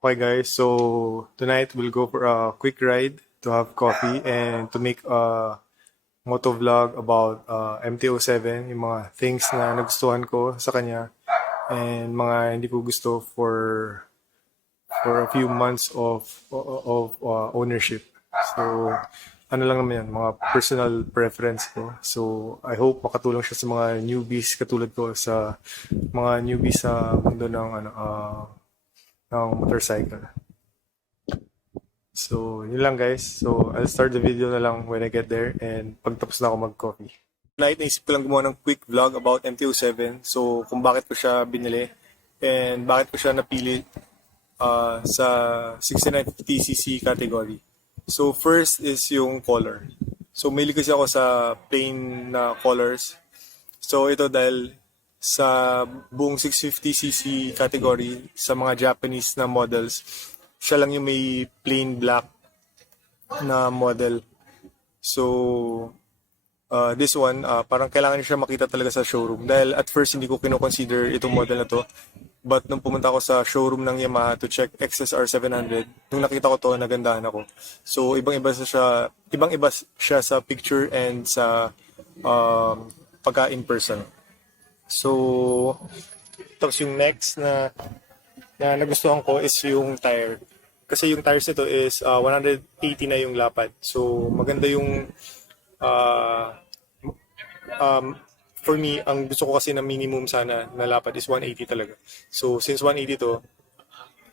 Okay guys, so tonight we'll go for a quick ride to have coffee and to make a moto vlog about MT07, yung mga things na nagustuhan ko sa kanya and mga hindi ko gusto for a few months of ownership. So ano lang naman yan, mga personal preference ko. So I hope makatulong siya sa mga newbies katulad ko, sa mga newbies sa mundo ng motorcycle. So, yun lang guys. So, I'll start the video na lang when I get there and pagtapos na ako mag-coffee. Tonight, naisip ko lang gumawa ng quick vlog about MT07. So, kung bakit ko siya binili and bakit ko siya napili sa 6950cc category. So, first is yung color. So, mahilig kasi ako sa plain na colors. So, ito dahil sa buong 650cc category, sa mga Japanese na models, siya lang yung may plain black na model. So, this one, parang kailangan siya makita talaga sa showroom. Dahil at first, hindi ko kino-consider itong model na to. But nung pumunta ako sa showroom ng Yamaha to check XSR 700, nung nakita ko to, nagandahan ako. So, ibang-iba siya sa picture and sa pagka-in person. So, tapos yung next na nagustuhan ko is yung tire. Kasi yung tires nito is 180 na yung lapad. So, maganda yung for me, ang gusto ko kasi na minimum sana na lapad is 180 talaga. So, since 180 to,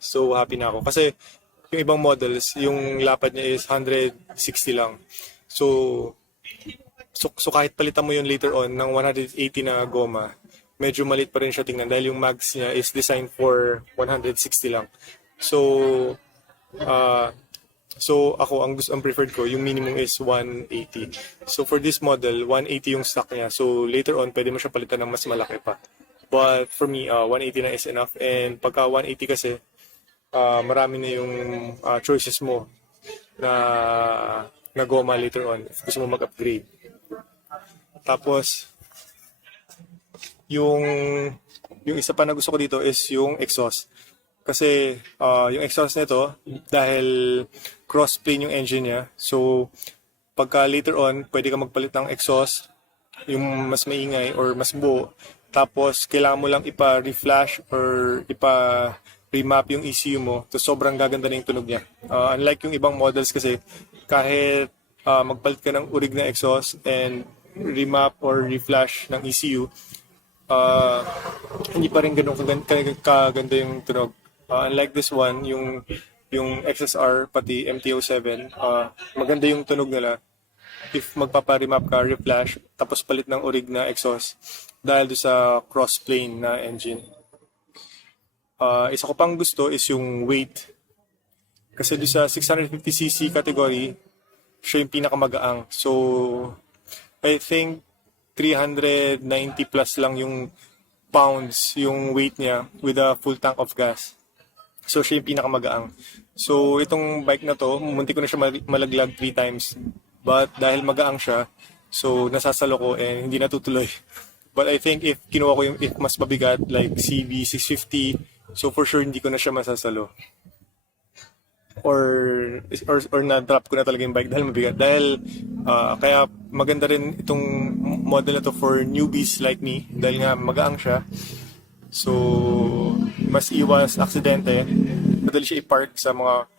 so happy na ako. Kasi yung ibang models, yung lapad niya is 160 lang. So kahit palitan mo yun later on ng 180 na goma, medyo maliit pa rin siya tingnan dahil yung mags niya is designed for 160 lang. So ako ang preferred ko, yung minimum is 180. So for this model, 180 yung stock niya. So later on, pwede mo siya palitan ng mas malaki pa. But for me, 180 na is enough. And pagka 180 kasi, marami na yung choices mo na goma later on if gusto mo mag-upgrade. Tapos, yung isa pa na gusto ko dito is yung exhaust. Kasi yung exhaust nito, dahil cross-plane yung engine niya, so pagka later on, pwede ka magpalit ng exhaust, yung mas maingay or mas buo. Tapos, kailangan mo lang ipa-reflash or ipa-remap yung ECU mo, to sobrang gaganda na yung tunog niya. Unlike yung ibang models kasi, kahit magpalit ka ng urig na exhaust and remap or reflash ng ECU, hindi pa rin ganun kaganda yung tunog. Unlike this one, yung XSR pati MT07, maganda yung tunog nila if magpapa-remap ka, reflash, tapos palit ng orig na exhaust dahil do sa cross-plane na engine. Isa ko pang gusto is yung weight. Kasi do sa 650cc category, siya yung pinakamagaang. So, I think 390 plus lang yung pounds yung weight niya with a full tank of gas. So, siya yung pinakamagaang. So, itong bike na to, munti ko na siya malaglag 3 times. But dahil magaang siya, so nasasalo ko and hindi natutuloy. But I think if kinuha ko yung mas mabigat, like CB650, so for sure hindi ko na siya masasalo. Or na-drop ko na talaga yung bike dahil mabigat. Dahil kaya maganda rin itong model na to for newbies like me dahil nga magaang siya. So, mas iwas aksidente. Madali siya i-park sa mga,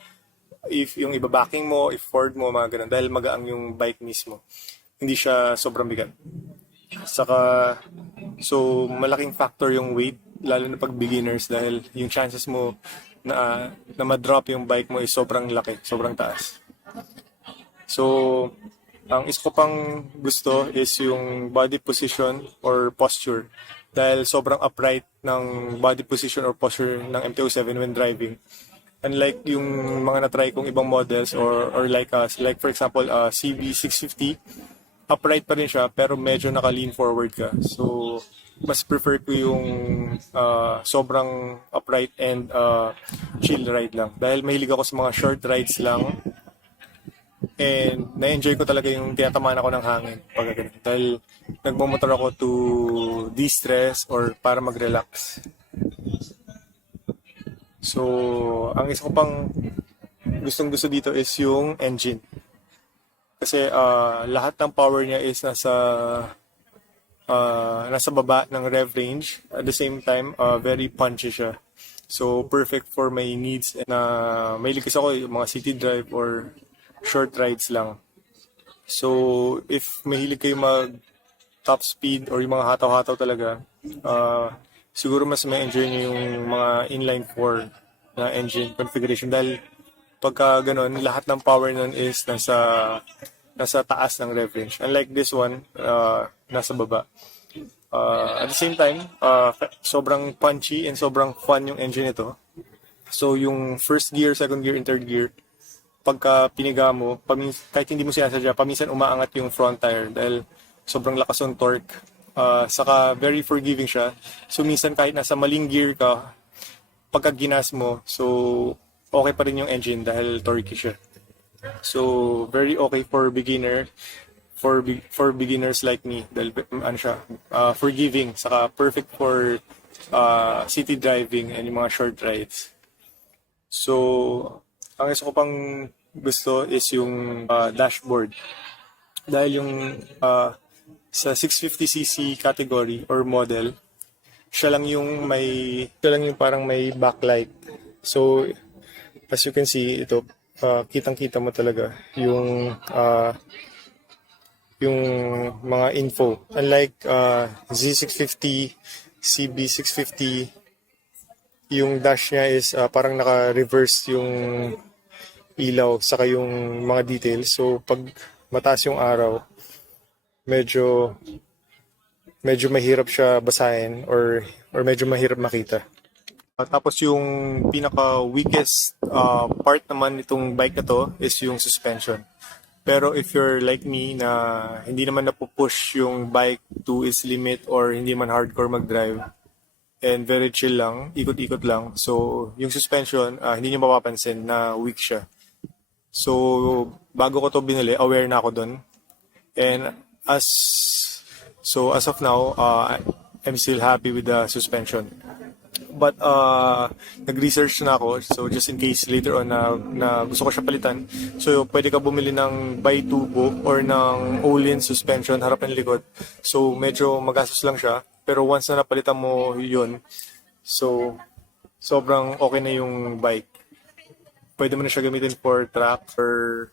if yung ibabacking mo, if forward mo, mga ganun. Dahil magaang yung bike mismo. Hindi siya sobrang bigat. Saka, so, malaking factor yung weight, lalo na pag beginners, dahil yung chances mo na ma-drop yung bike mo is sobrang laki, sobrang taas. So, ang isa ko pang gusto is yung body position or posture. Dahil sobrang upright ng body position or posture ng MT07 when driving. Unlike yung mga na-try kong ibang models or like for example, CB650, upright pa rin siya pero medyo naka-lean forward ka. So, mas prefer ko yung sobrang upright and chill ride lang. Dahil mahilig ako sa mga short rides lang. And na-enjoy ko talaga yung tinatamaan ako ng hangin pag ganun. Dahil nagmamotor ako to de-stress or para mag-relax. So, ang isa ko pang gustong-gusto dito is yung engine. Kasi lahat ng power niya is nasa baba ng rev range. At the same time, very punchy siya. So, perfect for my needs. Na mahilig kasi ako yung mga city drive or short rides lang. So, if mahilig kayo mag top speed or yung mga hataw-hataw talaga, siguro mas may enjoy nyo yung mga inline 4 na engine configuration dahil pagka ganun, lahat ng power nun is nasa taas ng rev range. Unlike this one, nasa baba. At the same time, sobrang punchy and sobrang fun yung engine ito. So yung first gear, second gear, and third gear, pagka piniga mo, kahit hindi mo sinasadya, paminsan umaangat yung front tire dahil sobrang lakas ng torque. Saka very forgiving siya. So minsan kahit nasa maling gear ka, pagka ginas mo, so okay pa rin yung engine dahil torquey siya. So very okay for beginners like me dahil ano siya, forgiving, saka perfect for city driving and yung mga short rides. So ang isa ko pang gusto is yung dashboard. Dahil yung sa 650cc category or model, siya lang yung parang may backlight. So as you can see, ito kitang-kita mo talaga yung mga info. Unlike Z650, CB650, yung dash niya is parang naka-reverse yung ilaw saka yung mga details. So pag mataas yung araw, medyo medyo mahirap siya basahin or medyo mahirap makita. Tapos yung pinaka weakest part naman nitong bike na to is yung suspension. Pero if you're like me na hindi naman napupush yung bike to its limit or hindi man hardcore mag-drive and very chill lang, ikot-ikot lang. So yung suspension, hindi nyo mapapansin na weak siya. So bago ko to binili, aware na ako dun. And as of now, I'm still happy with the suspension. But nag-research na ako, so just in case later on na gusto ko siya palitan, so pwede ka bumili ng bi-tubo or ng all-in suspension harap and likod. So medyo magastos lang siya, pero once na napalitan mo yun, so sobrang okay na yung bike. Pwede mo na siya gamitin for track or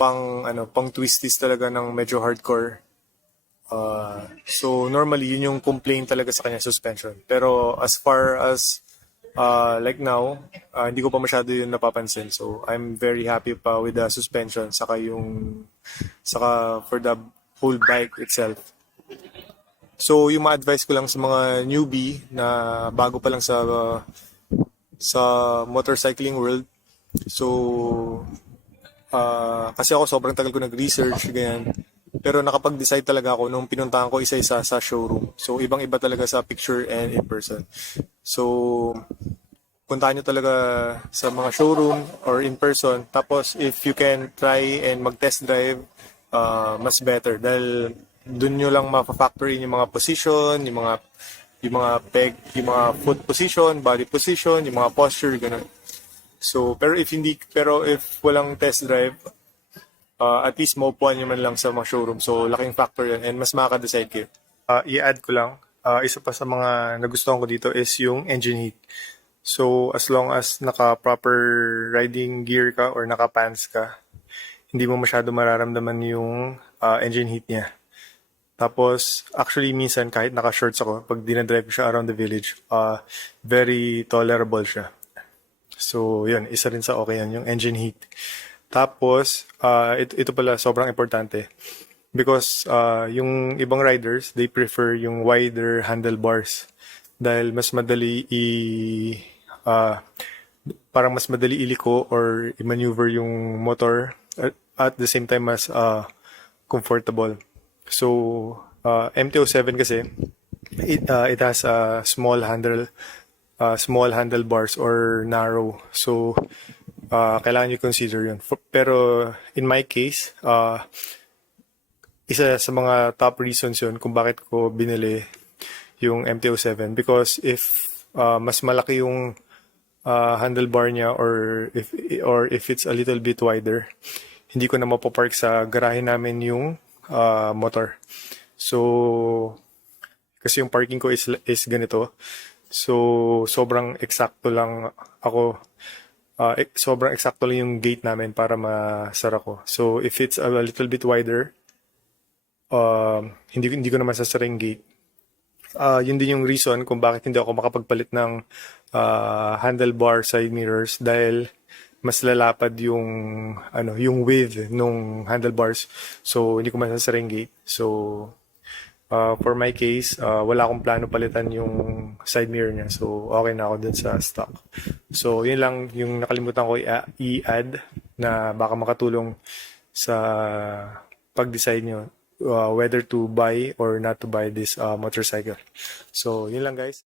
pang twisties talaga ng medyo hardcore. So normally yun yung complaint talaga sa kanya, suspension. Pero as far as like now, hindi ko pa masyado yun napapansin. So I'm very happy pa with the suspension saka for the whole bike itself. So yung ma-advise ko lang sa mga newbie na bago pa lang sa motorcycling world. So kasi ako sobrang tagal ko nag-research ganyan. Pero nakapag-decide talaga ako nung pinuntahan ko isa-isa sa showroom. So, ibang-iba talaga sa picture and in person. So, puntahan nyo talaga sa mga showroom or in person. Tapos, if you can try and mag-test drive, mas better. Dahil dun nyo lang ma-factor in yung mga position, yung mga peg, yung mga foot position, body position, yung mga posture, ganun. So, pero if walang test drive, at least maupuan nyo man lang sa mga showroom. So, laking factor yan and mas makaka-decide kayo. I-add ko lang, isa pa sa mga nagustuhan ko dito is yung engine heat. So, as long as naka-proper riding gear ka or naka-pants ka, hindi mo masyado mararamdaman yung engine heat niya. Tapos, actually, minsan kahit naka-shorts ako, pag dinadrive ko siya around the village, very tolerable siya. So, yun, isa rin sa okay yan, yung engine heat. Tapos, ito pala sobrang importante. Because yung ibang riders, they prefer yung wider handlebars. Dahil mas madali parang mas madali iliko or i-maneuver yung motor. At the same time, mas comfortable. So, MT07 kasi, it has a small handlebars or narrow. So, kailangan nyo consider yun. Pero in my case, isa sa mga top reasons yun kung bakit ko binili yung MT07. Because if mas malaki yung handlebar niya, or if it's a little bit wider, hindi ko na mapapark sa garahe namin yung motor. So, kasi yung parking ko is ganito. So, sobrang eksakto lang ako. Sobrang eksakto lang yung gate namin para masara ko. So, if it's a little bit wider, hindi ko naman sasara yung gate. Yun din yung reason kung bakit hindi ako makapagpalit ng handlebar side mirrors, dahil mas lalapad yung width nung handlebars. So, hindi ko masasara yung gate. So, for my case, wala akong plano palitan yung side mirror niya. So, okay na ako dun sa stock. So, yun lang yung nakalimutan ko i-add na baka makatulong sa pag-decide nyo whether to buy or not to buy this motorcycle. So, yun lang guys.